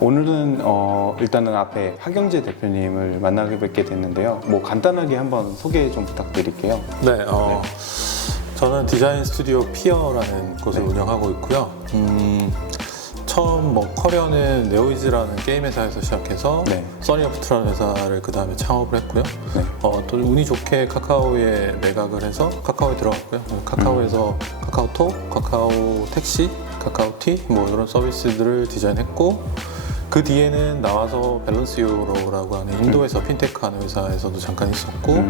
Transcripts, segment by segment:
오늘은 일단은 앞에 하경재 대표님을 만나게 뵙게 됐는데요. 뭐 간단하게 한번 소개 좀 부탁드릴게요. 네, 저는 디자인 스튜디오 피어라는 곳을 운영하고 있고요. 처음 커리어는 네오이즈라는 게임 회사에서 시작해서 써니어프트라는 회사를 그 다음에 창업을 했고요. 또 운이 좋게 카카오에 매각을 해서 카카오에 들어갔고요. 카카오에서 카카오톡, 카카오 택시, 카카오티 뭐 이런 서비스들을 디자인했고, 그 뒤에는 나와서 밸런스 유로라고 하는 인도에서 핀테크 하는 회사에서도 잠깐 있었고,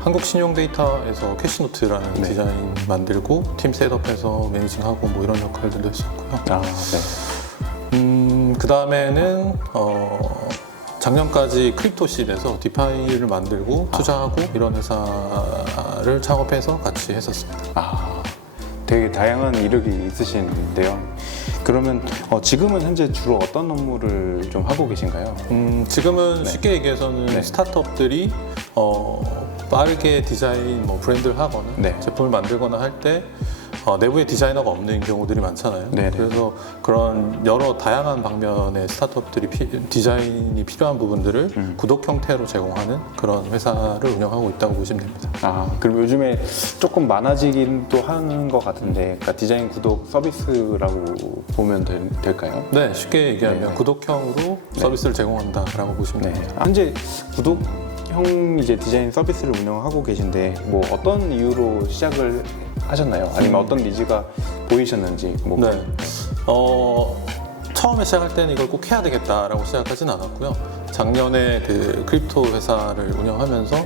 한국신용데이터에서 캐시노트라는 디자인 만들고 팀 셋업해서 매니징하고 뭐 이런 역할들도 했었고요. 그 다음에는 작년까지 크립토시드에서 디파이를 만들고 투자하고 이런 회사를 창업해서 같이 했었습니다. 되게 다양한 이력이 있으신데요. 그러면 지금은 현재 주로 어떤 업무를 좀 하고 계신가요? 지금은 쉽게 얘기해서는 스타트업들이 빠르게 디자인 브랜드를 하거나 제품을 만들거나 할 때 내부에 디자이너가 없는 경우들이 많잖아요. 그래서 그런 여러 다양한 방면의 스타트업들이 디자인이 필요한 부분들을 구독 형태로 제공하는 그런 회사를 운영하고 있다고 보시면 됩니다. 그럼 요즘에 조금 많아지긴 또 하는 것 같은데, 그러니까 디자인 구독 서비스라고 보면 될까요? 네, 쉽게 얘기하면 구독형으로 서비스를 제공한다라고 보시면 됩니다. 현재 구독형 이제 디자인 서비스를 운영하고 계신데, 뭐 어떤 이유로 시작을 하셨나요? 아니면 어떤 니즈가 보이셨는지? 처음에 시작할 때는 이걸 꼭 해야 되겠다라고 시작하진 않았고요. 작년에 그 크립토 회사를 운영하면서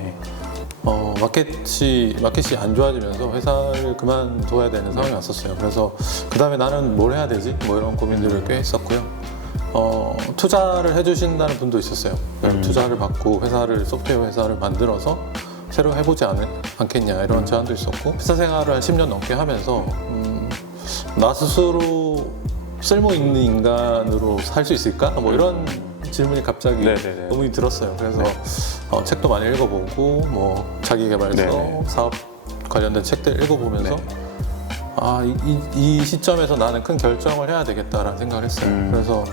마켓이 안 좋아지면서 회사를 그만둬야 되는 상황이 왔었어요. 그래서 그 다음에 나는 뭘 해야 되지? 뭐 이런 고민들을 꽤 했었고요. 투자를 해주신다는 분도 있었어요. 투자를 받고 소프트웨어 회사를 만들어서 새로 해보지 않겠냐 이런 제안도 있었고, 회사 생활을 한 10년 넘게 하면서 나 스스로 쓸모 있는 인간으로 살 수 있을까? 뭐 이런 질문이 갑자기 의문이 들었어요. 그래서 책도 많이 읽어보고 뭐 자기개발서, 사업 관련된 책들 읽어보면서 이 시점에서 나는 큰 결정을 해야 되겠다라는 생각을 했어요. 그래서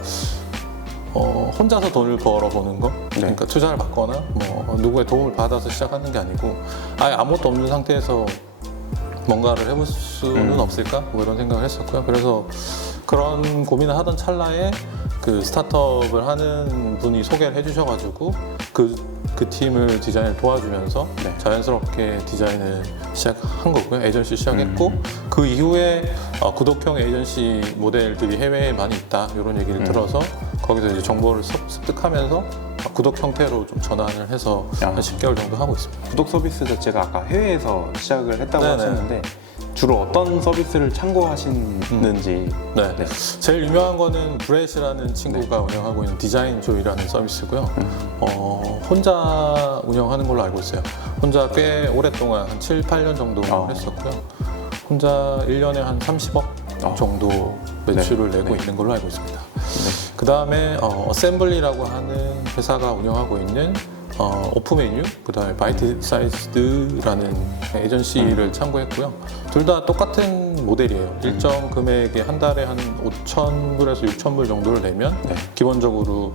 혼자서 돈을 벌어보는 거, 그러니까 투자를 받거나 뭐 누구의 도움을 받아서 시작하는 게 아니고 아예 아무것도 없는 상태에서 뭔가를 해볼 수는 없을까? 뭐 이런 생각을 했었고요. 그래서 그런 고민을 하던 찰나에 그 스타트업을 하는 분이 소개를 해주셔가지고 그 팀을 디자인을 도와주면서 자연스럽게 디자인을 시작한 거고요. 에이전시 시작했고, 그 이후에 구독형 에이전시 모델들이 해외에 많이 있다 이런 얘기를 들어서 거기서 이제 정보를 습득하면서 구독 형태로 좀 전환을 해서 한 10개월 정도 하고 있습니다. 구독 서비스 자체가 아까 해외에서 시작을 했다고 하셨는데, 주로 어떤 서비스를 참고하시는지? 제일 유명한 거는 브렛이라는 친구가 운영하고 있는 디자인 조이라는 서비스고요. 혼자 운영하는 걸로 알고 있어요. 혼자 꽤 오랫동안 한 7, 8년 정도 했었고요. 혼자 1년에 한 30억 정도 매출을 내고 있는 걸로 알고 있습니다. 그 다음에 어셈블리라고 하는 회사가 운영하고 있는 오프메뉴, 그 다음에 바이트 사이즈드라는 에이전시를 참고했고요. 둘 다 똑같은 모델이에요. 일정 금액에 한 달에 한 5,000불에서 6,000불 정도를 내면 기본적으로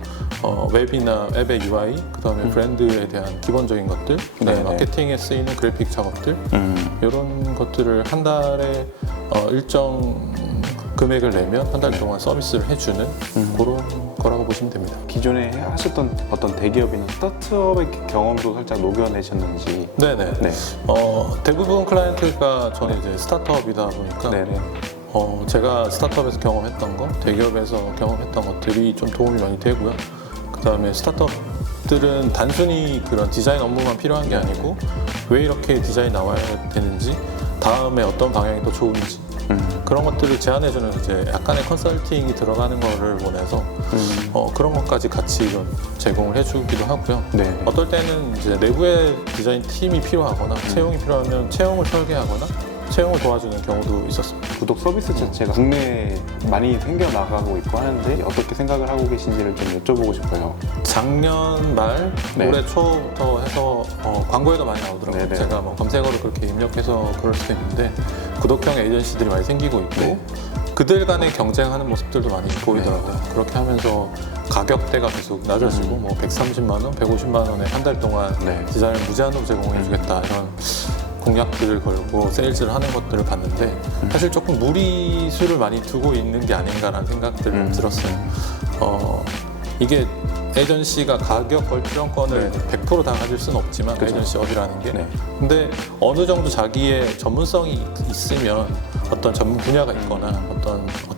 웹이나 앱의 UI, 그 다음에 브랜드에 대한 기본적인 것들, 그 다음에 마케팅에 쓰이는 그래픽 작업들, 이런 것들을 한 달에 일정 금액을 내면 한 달 동안 서비스를 해주는 그런 거라고 보시면 됩니다. 기존에 하셨던 어떤 대기업이나 스타트업의 경험도 살짝 녹여내셨는지? 대부분 클라이언트가 저는 이제 스타트업이다 보니까 제가 스타트업에서 경험했던 거, 대기업에서 경험했던 것들이 좀 도움이 많이 되고요. 그 다음에 스타트업들은 단순히 그런 디자인 업무만 필요한 게 아니고 왜 이렇게 디자인이 나와야 되는지, 다음에 어떤 방향이 더 좋은지 그런 것들을 제안해주는 이제 약간의 컨설팅이 들어가는 거를 원해서 그런 것까지 같이 좀 제공을 해주기도 하고요. 어떨 때는 이제 내부의 디자인 팀이 필요하거나 채용이 필요하면 채용을 설계하거나 채용을 도와주는 경우도 있었습니다. 구독 서비스 자체가 국내에 많이 생겨나가고 있고 하는데 어떻게 생각을 하고 계신지를 좀 여쭤보고 싶어요. 작년 말, 올해 초부터 해서 광고에도 많이 나오더라고요. 제가 검색어를 그렇게 입력해서 그럴 수도 있는데 구독형 에이전시들이 많이 생기고 있고 그들 간의 경쟁하는 모습들도 많이 보이더라고요. 그렇게 하면서 가격대가 계속 낮아지고 뭐 130만 원, 150만 원에 한 달 동안 네. 디자인을 무제한으로 제공해주겠다 이런 공약들을 걸고 세일즈를 하는 것들을 봤는데 사실 조금 무리수를 많이 두고 있는 게 아닌가라는 생각들을 들었어요. 이게 에이전시가 가격 결정권을 네. 100%다 가질 수는 없지만 그죠. 에이전시 업이라는 게 네. 근데 어느 정도 자기의 전문성이 있으면 어떤 전문 분야가 있거나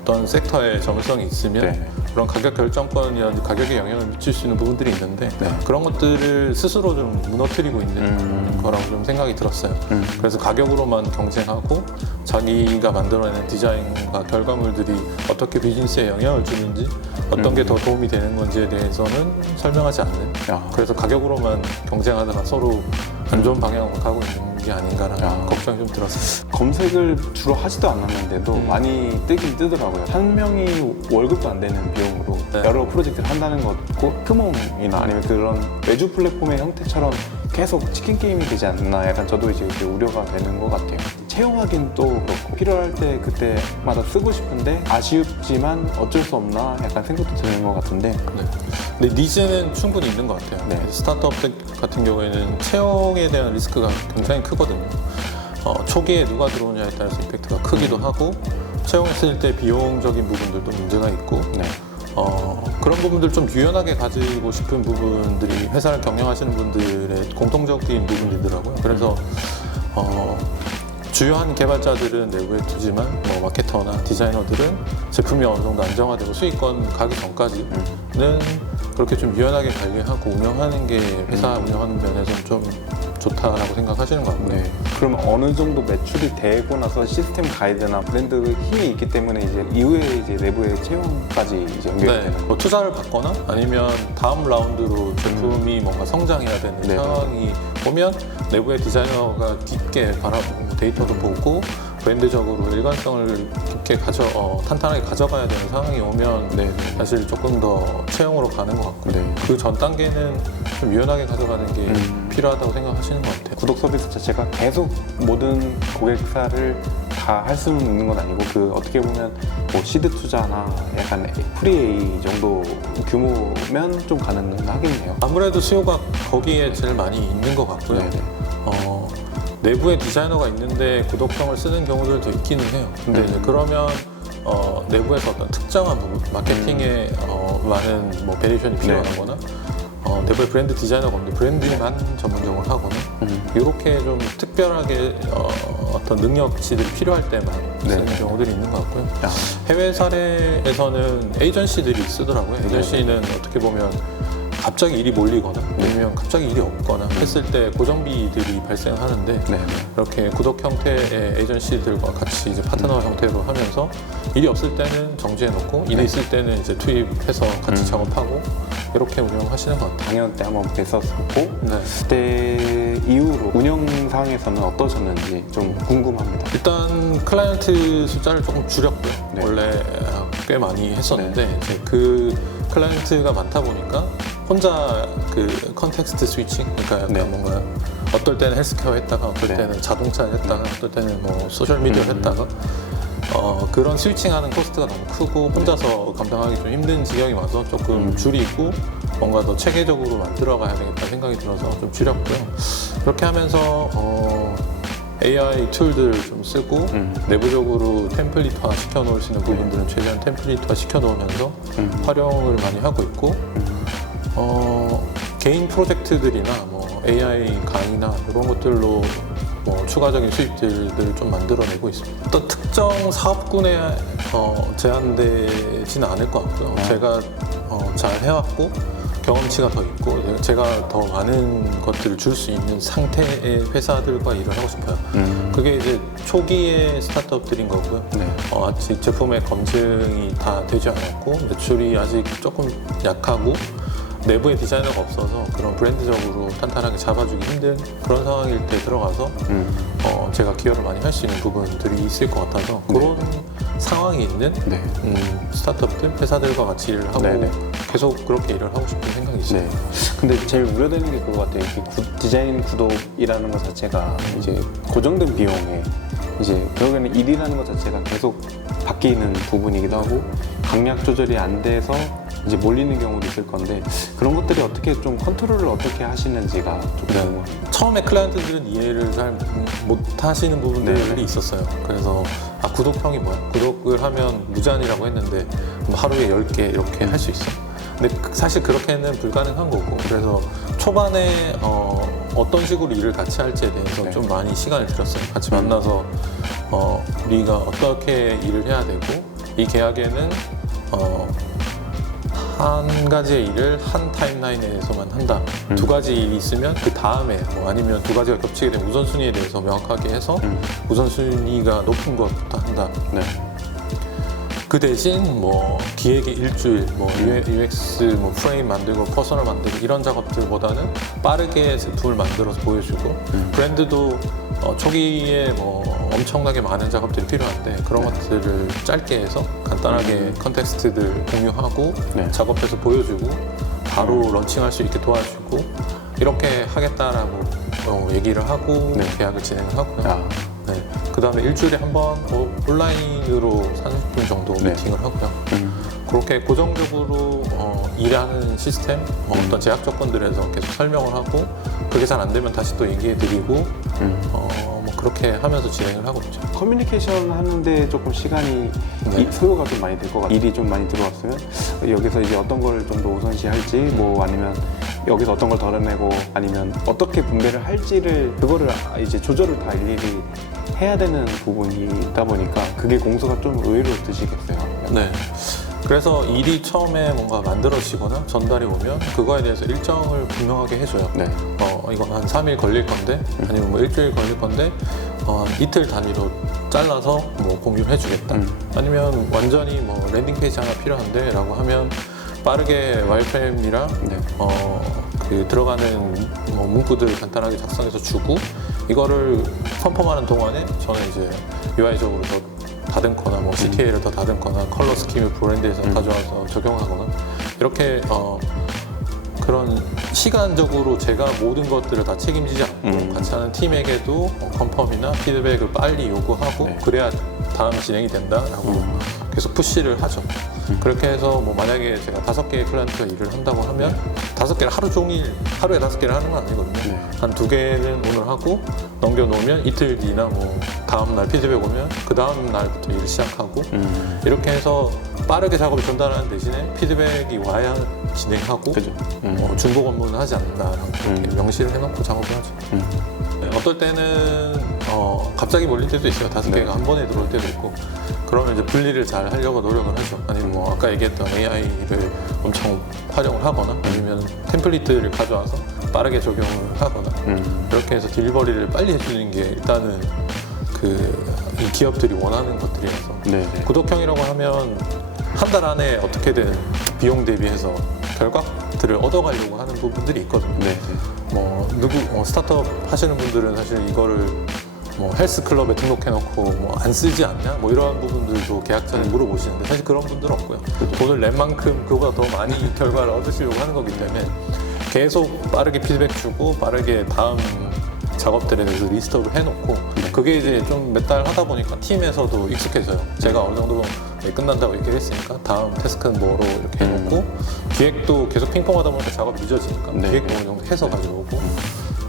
어떤 섹터의 전문성이 있으면 네. 그런 가격 결정권이나 가격에 영향을 미칠 수 있는 부분들이 있는데 네. 그런 것들을 스스로 좀 무너뜨리고 있는 거라고 좀 생각이 들었어요. 그래서 가격으로만 경쟁하고 자기가 만들어내는 디자인과 결과물들이 어떻게 비즈니스에 영향을 주는지 어떤 게 더 도움이 되는 건지에 대해서는 설명하지 않는 그래서 가격으로만 경쟁하다가 서로 안 좋은 방향으로 가고 있는 게 아닌가라는 걱정이 좀 들었어요. 검색을 주로 하지도 않았는데도 많이 뜨긴 뜨더라고요. 한 명이 월급도 안 되는 비용으로 네. 여러 프로젝트를 한다는 것고 크몽이나 아니면 그런 외주 플랫폼의 형태처럼 계속 치킨 게임이 되지 않나 약간 저도 이제 우려가 되는 것 같아요. 채용하긴 또 그렇고 필요할 때 그때마다 쓰고 싶은데 아쉽지만 어쩔 수 없나 약간 생각도 드는 것 같은데 네. 근데 니즈는 충분히 있는 것 같아요. 네. 스타트업 같은 경우에는 채용에 대한 리스크가 굉장히 크거든요. 초기에 누가 들어오냐에 따라서 임팩트가 크기도 하고 채용했을 때 비용적인 부분들도 문제가 있고 네. 그런 부분들 좀 유연하게 가지고 싶은 부분들이 회사를 경영하시는 분들의 공통적인 부분이더라고요. 그래서 주요한 개발자들은 내부에 두지만 뭐 마케터나 디자이너들은 제품이 어느 정도 안정화되고 수익권 가기 전까지는 그렇게 좀 유연하게 관리하고 운영하는 게 회사 운영하는 면에서는 좀 좋다라고 생각하시는 것 같고요. 네. 그럼 어느 정도 매출이 되고 나서 시스템 가이드나 브랜드 힘이 있기 때문에 이제 이후에 이제 내부의 채용까지 이제 연결이 네, 되는 뭐 투자를 받거나 아니면 다음 라운드로 제품이 뭔가 성장해야 되는 네. 상황이 오면 내부의 디자이너가 깊게 바라보고 데이터도 보고 브랜드적으로 일관성을 깊게 탄탄하게 가져가야 되는 상황이 오면 네. 사실 조금 더 채용으로 가는 것 같고요. 네. 그 전 단계는 좀 유연하게 가져가는 게 필요하다고 생각하시는 것 같아요. 구독 서비스 자체가 계속 모든 고객사를 다 할 수는 있는 건 아니고 그 어떻게 보면 뭐 시드 투자나 약간 프리-A 정도 규모면 좀 가능하겠네요. 아무래도 수요가 거기에 제일 많이 있는 것 같고요. 네네. 내부에 디자이너가 있는데 구독형을 쓰는 경우들도 있기는 해요. 근데 이제 그러면 내부에서 어떤 특정한 부분, 마케팅에 많은 뭐 베리에이션이 필요하거나 내부에 브랜드 디자이너가 없는데 브랜드만 전문적으로 하거나 이렇게 좀 특별하게 어떤 능력치들이 필요할 때만 쓰는 네. 경우들이 있는 것 같고요. 해외 사례에서는 에이전시들이 쓰더라고요. 에이전시는 어떻게 보면 갑자기 일이 몰리거나 아니면 갑자기 일이 없거나 했을 때 고정비들이 발생하는데 네. 이렇게 구독 형태의 에이전시들과 같이 이제 파트너 형태로 하면서 일이 없을 때는 정지해 놓고 일이 있을 때는 이제 투입해서 같이 작업하고 이렇게 운영하시는 것 같아요. 당연 때 한번 뵀었고 네. 그때 이후로 운영상에서는 어떠셨는지 좀 궁금합니다. 일단 클라이언트 숫자를 조금 줄였고요. 네. 원래 꽤 많이 했었는데 이제 그 클라이언트가 많다 보니까 혼자 그 컨텍스트 스위칭, 그러니까 약간 네. 뭔가 어떨 때는 헬스케어 했다가 어떨 네. 때는 자동차 했다가 어떨 때는 뭐 소셜 미디어 했다가 그런 스위칭하는 코스트가 너무 크고 혼자서 감당하기 좀 힘든 지경이 와서 조금 줄이고 뭔가 더 체계적으로 만들어 가야 되겠다 생각이 들어서 좀 줄였고요. 그렇게 하면서 AI 툴들 좀 쓰고 내부적으로 템플릿화 시켜 놓을 수 있는 부분들은 최대한 템플릿화 시켜 놓으면서 활용을 많이 하고 있고 개인 프로젝트들이나 뭐 AI 강의나 이런 것들로 뭐 추가적인 수입들을 좀 만들어내고 있습니다. 어떤 특정 사업군에 제한되지는 않을 것 같고요. 제가 잘 해왔고 경험치가 더 있고 제가 더 많은 것들을 줄 수 있는 상태의 회사들과 일을 하고 싶어요. 그게 이제 초기의 스타트업들인 거고요. 네. 아직 제품의 검증이 다 되지 않았고 매출이 아직 조금 약하고 내부에 디자이너가 없어서 그런 브랜드적으로 탄탄하게 잡아주기 힘든 그런 상황일 때 들어가서 제가 기여를 많이 할 수 있는 부분들이 있을 것 같아서 그런 상황이 있는 네. 스타트업들, 회사들과 같이 일을 하고 네네. 계속 그렇게 일을 하고 싶은 생각이 있어요. 네. 근데 제일 우려되는 게 그거 같아요. 디자인 구독이라는 것 자체가 이제 고정된 비용에 이제 결국에는 일이라는 것 자체가 계속 바뀌는 부분이기도 하고 강약 조절이 안 돼서 이제 몰리는 경우도 있을 건데 그런 것들이 어떻게 좀 컨트롤을 어떻게 하시는지가 좀 네. 궁금해요. 처음에 클라이언트들은 이해를 잘 못 하시는 부분들이 네. 있었어요. 그래서 구독형이 뭐야? 구독을 하면 무제한이라고 했는데 뭐 하루에 10개 이렇게 할 수 있어. 근데 사실 그렇게는 불가능한 거고, 그래서 초반에 어떤 식으로 일을 같이 할지에 대해서 네. 좀 많이 시간을 들였어요. 같이 만나서 우리가 어떻게 일을 해야 되고, 이 계약에는 한 가지의 일을 한 타임라인에서만 한다. 두 가지 일이 있으면 그 다음에 뭐 아니면 두 가지가 겹치게 되면 우선순위에 대해서 명확하게 해서 우선순위가 높은 것부터 한다. 네. 그 대신 뭐 기획이 일주일, 뭐 UX 뭐 프레임 만들고 퍼서널 만들고 이런 작업들보다는 빠르게 제품을 만들어서 보여주고, 브랜드도 초기에 뭐 엄청나게 많은 작업들이 필요한데 그런 네. 것들을 짧게 해서 간단하게 컨텍스트들 공유하고 네. 작업해서 보여주고 바로 런칭할 수 있게 도와주고, 이렇게 하겠다라고 얘기를 하고 네. 계약을 진행을 하고요. 아, 네. 그 다음에 일주일에 한 번 온라인으로 30분 정도 네. 미팅을 하고요. 그렇게 고정적으로 일하는 시스템, 어떤 제약 조건들에서 계속 설명을 하고, 그게 잘 안 되면 다시 또 얘기해 드리고, 뭐 그렇게 하면서 진행을 하고 있죠. 커뮤니케이션 하는데 조금 시간이 네. 소요가 좀 많이 될 것 같아요. 일이 좀 많이 들어왔으면 여기서 이제 어떤 걸 좀 더 우선시할지 뭐 아니면 여기서 어떤 걸 덜어내고 아니면 어떻게 분배를 할지를 그거를 이제 조절을 다 일일이 해야 되는 부분이 있다 보니까 그게 공소가 좀 의외로 드시겠어요. 네. 그래서 일이 처음에 뭔가 만들어지거나 전달이 오면 그거에 대해서 일정을 분명하게 해줘요. 네. 이건 한 3일 걸릴 건데, 아니면 뭐 일주일 걸릴 건데, 이틀 단위로 잘라서 뭐 공유를 해주겠다. 아니면 완전히 뭐 랜딩 페이지 하나 필요한데 라고 하면 빠르게 와이프레임이랑 네. 그 들어가는 뭐 문구들 간단하게 작성해서 주고, 이거를 펌펌하는 동안에 저는 이제 UI적으로 더 다듬거나 뭐 CTA를 더 다듬거나 컬러 스킴을 브랜드에서 가져와서 적용하거나, 이렇게 그런 시간적으로 제가 모든 것들을 다 책임지지 않고 같이 하는 팀에게도 컨펌이나 피드백을 빨리 요구하고, 네. 그래야 다음 진행이 된다라고 계속 푸시를 하죠. 그렇게 해서 뭐 만약에 제가 5개의 클라이언트가 일을 한다고 하면 5개를 하루 종일, 하루에 5개를 하는 건 아니거든요. 네. 한 2개는 오늘 하고 넘겨놓으면 이틀 뒤나 뭐 다음 날 피드백 오면 그 다음 날부터 일을 시작하고, 이렇게 해서 빠르게 작업을 전달하는 대신에 피드백이 와야 진행하고, 그죠. 중복 업무는 하지 않는다라고 이렇게 명시를 해놓고 작업을 하죠. 네, 어떨 때는 갑자기 몰릴 때도 있어요. 5개가 네. 한 번에 들어올 때도 있고, 그러면 이제 분리를 잘 하려고 노력을 하죠. 아니면 뭐 아까 얘기했던 AI를 엄청 활용을 하거나, 아니면 템플릿들을 가져와서 빠르게 적용을 하거나, 이렇게 해서 딜리버리를 빨리 해주는 게 일단은 이 기업들이 원하는 것들이라서. 네. 네. 구독형이라고 하면 한 달 안에 어떻게든 비용 대비해서 결과들을 얻어가려고 하는 부분들이 있거든요. 네. 뭐 스타트업 하시는 분들은 사실 이거를 뭐 헬스 클럽에 등록해놓고 뭐 안 쓰지 않냐, 뭐 이런 부분들도 계약 전에 물어보시는데, 사실 그런 분들은 없고요. 돈을 낸 만큼 그거보다 더 많이 결과를 얻으시려고 하는 거기 때문에 계속 빠르게 피드백 주고 빠르게 다음 작업들에 대해서 리스트업을 해놓고, 그게 이제 좀 몇 달 하다 보니까 팀에서도 익숙해져요. 제가 어느 정도 끝난다고 얘기를 했으니까 다음 태스크는 뭐로 이렇게 해놓고, 기획도 계속 핑퐁하다 보니까 작업이 늦어지니까 네. 기획도 어느 정도 해서 가져오고,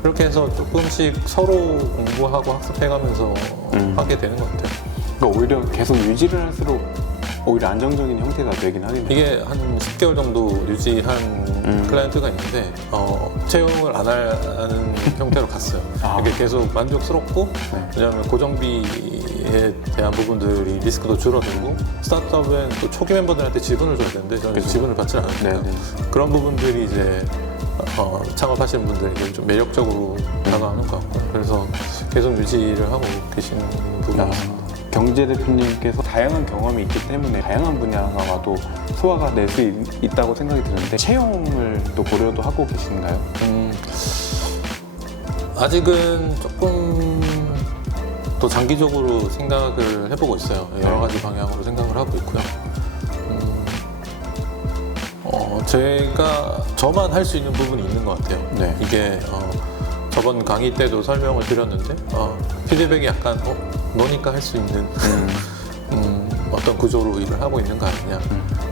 이렇게 해서 조금씩 서로 공부하고 학습해가면서 하게 되는 것 같아요. 그러니까 오히려 계속 유지를 할수록 오히려 안정적인 형태가 되긴 하겠네요. 이게 한 10개월 정도 유지한 클라이언트가 있는데 채용을 안 하는 형태로 갔어요. 이게 계속 만족스럽고, 네. 왜냐하면 고정비에 대한 부분들이 리스크도 줄어들고, 스타트업은 또 초기 멤버들한테 지분을 줘야 되는데 저는 그쵸. 지분을 받지 않으니까 네, 네. 그런 부분들이 이제 창업하시는 분들에게 좀 매력적으로 다가오는 것 같고요. 그래서 계속 유지를 하고 계시는 부분이 있습니다. 경제 대표님께서 다양한 경험이 있기 때문에 다양한 분야가 와도 소화가 낼 수 있다고 생각이 드는데 채용을 또 고려도 하고 계신가요? 아직은 조금 더 장기적으로 생각을 해보고 있어요. 여러 가지 방향으로 생각을 하고 있고요. 제가 저만 할 수 있는 부분이 있는 것 같아요. 네. 이게 저번 강의 때도 설명을 드렸는데 피드백이 약간 너니까 할 수 있는 어떤 구조로 일을 하고 있는 거 아니냐.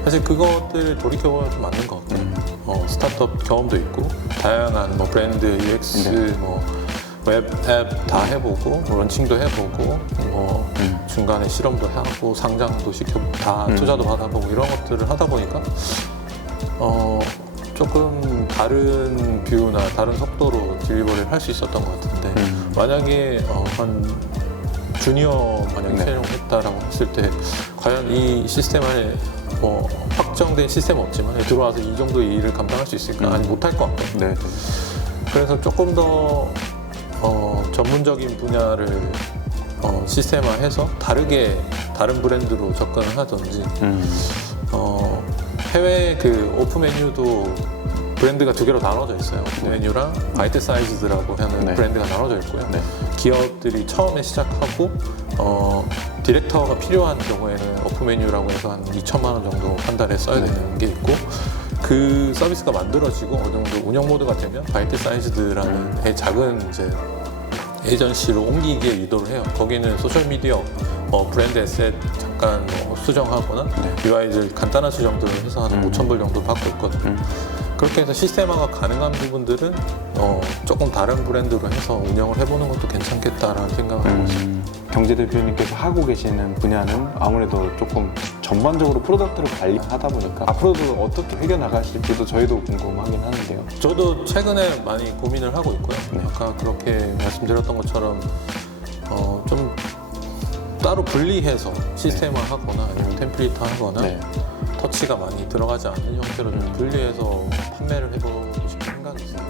사실 그것들 돌이켜보면 좀 맞는 것 같아요. 스타트업 경험도 있고 다양한 뭐 브랜드, UX, 네. 뭐 웹 앱 다 해보고 뭐 런칭도 해보고 뭐 중간에 실험도 하고 상장도 시켜 다 투자도 받아보고 이런 것들을 하다 보니까 조금 다른 뷰나 다른 속도로 딜리버리를 할 수 있었던 것 같은데 만약에 한 주니어 만약에 네. 채용했다라고 했을 때 과연 이 시스템 안에 뭐 확정된 시스템은 없지만 들어와서 이 정도의 일을 감당할 수 있을까? 아니 못할 것 같고. 네. 그래서 조금 더 전문적인 분야를 시스템화해서 다른 브랜드로 접근을 하든지 해외 그 오프 메뉴도 브랜드가 두 개로 나눠져 있어요. 오프 메뉴랑 바이트 사이즈드라고 하는 네. 브랜드가 나눠져 있고요. 네. 기업들이 처음에 시작하고 디렉터가 필요한 경우에는 오프 메뉴라고 해서 한 2천만 원 정도 한 달에 써야 되는 게 있고 그 서비스가 만들어지고 어느 정도 운영 모드가 되면 바이트 사이즈드라는 작은 이제 에이전시로 옮기기에 유도를 해요. 거기는 소셜 미디어, 브랜드 에셋 잠깐 수정하거나 UI들 간단한 수정들을 해서 한 5,000불 정도 받고 있거든요. 그렇게 해서 시스템화가 가능한 부분들은 조금 다른 브랜드로 해서 운영을 해보는 것도 괜찮겠다라는 생각을 하고 있습니다. 경제 대표님께서 하고 계시는 분야는 아무래도 조금 전반적으로 프로덕트를 관리하다 보니까 앞으로도 어떻게 해결나가실지도 저희도 궁금하긴 하는데요. 저도 최근에 많이 고민을 하고 있고요. 아까 그렇게 말씀드렸던 것처럼 좀 따로 분리해서 시스템화하거나 아니면 템플릿화하거나 네. 터치가 많이 들어가지 않는 형태로 좀 분리해서 판매를 해보고 싶은 생각이 있어요.